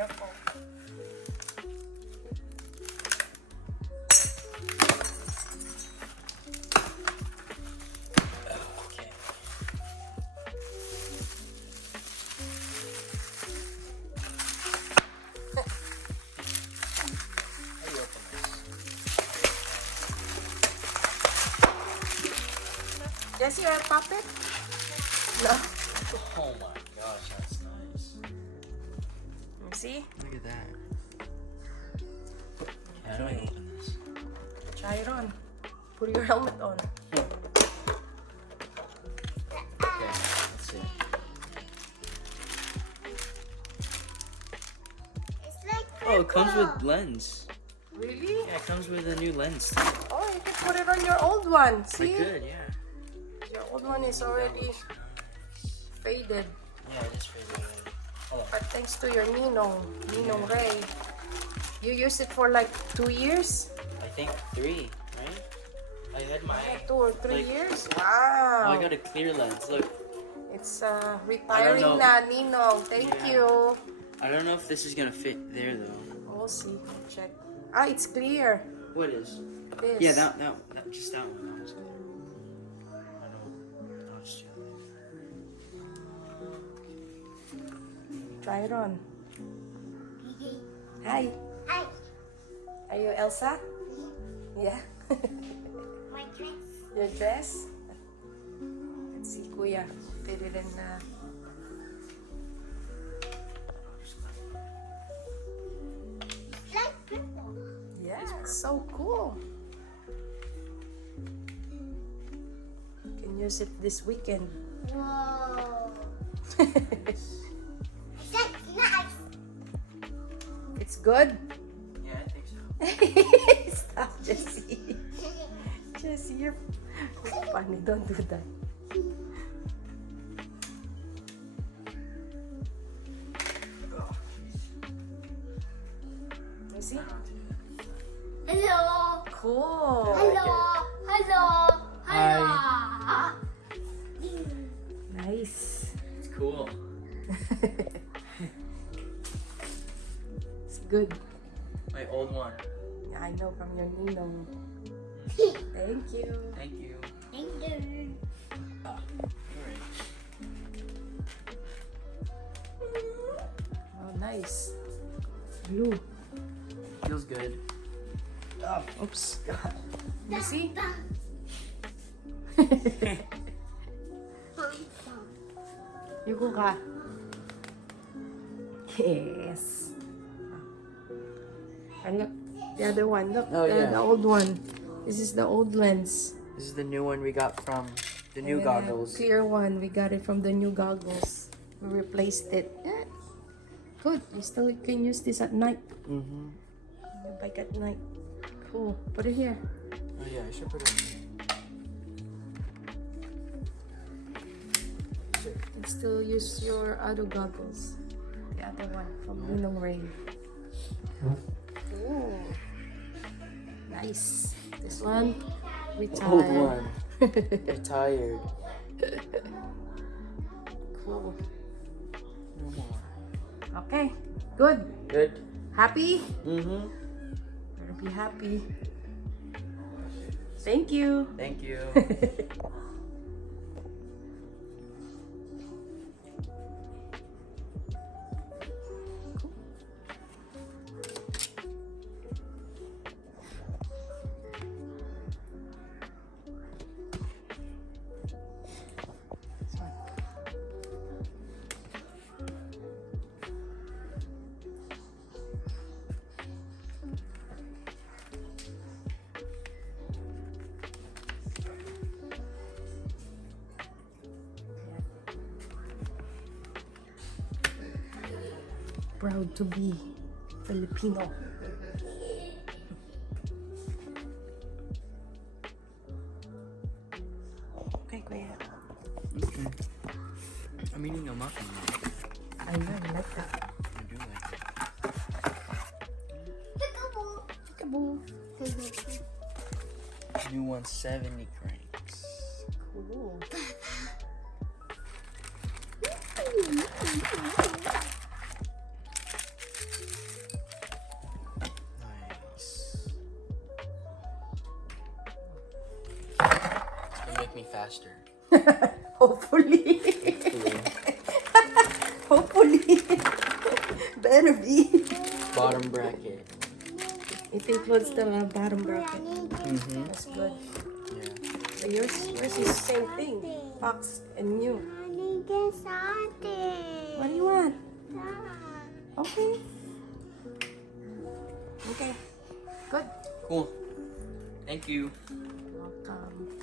Careful. Okay. How do you open this? Jesse, you're a puppet? No. Oh my gosh, that's nice. See? Look at that. How do I open this? Try it on. Put your helmet on. Okay, let's see. It's like Oh, it comes with lens. Really? Yeah, it comes with a new lens too. Oh, you can put it on your old one. I See? could, yeah. Your old one is already faded. Yeah, it is faded already. Hold on. But thanks to your Ninong Ray, you used it for like 2 years? I think 3, right? I had my... 2 or 3 like- years? Oh, Wow. I got a clear lens. Look, It's retiring know. na, Ninong. Thank Yeah. you. I don't know if this is gonna fit there though. We'll see. Check. Ah, it's clear. What is? This. Yeah, that just that one. That one's clear. I don't. It's too late. Try it on. Hi. Hi. Are you Elsa? Yeah. My dress. Your dress? Let's see, Kuya. Fit it in. It's like purple. Yeah, it's so cool. You can use it this weekend. Whoa. It's like nice. It's good. Yeah, I think so. Stop, Jessie. Jessie, you're funny. Don't do that. You see? Hello. Cool. Hello. Hello. Hello. Nice. It's cool. It's good. My old one. Yeah, I know from your Ninong. Thank you. Thank you. Thank you. Alright. Oh, nice. Blue. Feels good. Oh, Oops. You see? Yuko ka. Yes. And look, the other one. Look, Oh, yeah. the old one. This is the old lens. this is the new one we got from the new And then goggles. clear one. We got it from the new goggles. We replaced it. Eh, good. You still can use this at night. Mm-hmm. You bike at night. Cool. Put it here. Oh yeah, I should put it in. You can still use your other goggles. The other one from Ninong Ray. Ooh. Nice. This one, retired. Old one. Retired. Cool. No more. Okay. Good. Good. Happy? Mm-hmm. Better be happy. Thank you. Thank you. Proud to be Filipino. Okay, kuya. Okay. I'm eating a muffin now. I know, I like that. I do like it. Peekaboo. New 170 cranks. Cool. faster. Hopefully. Hopefully. Better be. Bottom bracket. It includes the bottom bracket. Mm-hmm. That's good. Yeah. So yours is the same thing. Box and new. What do you want? Okay. Okay. Good. Cool. Thank you. Welcome.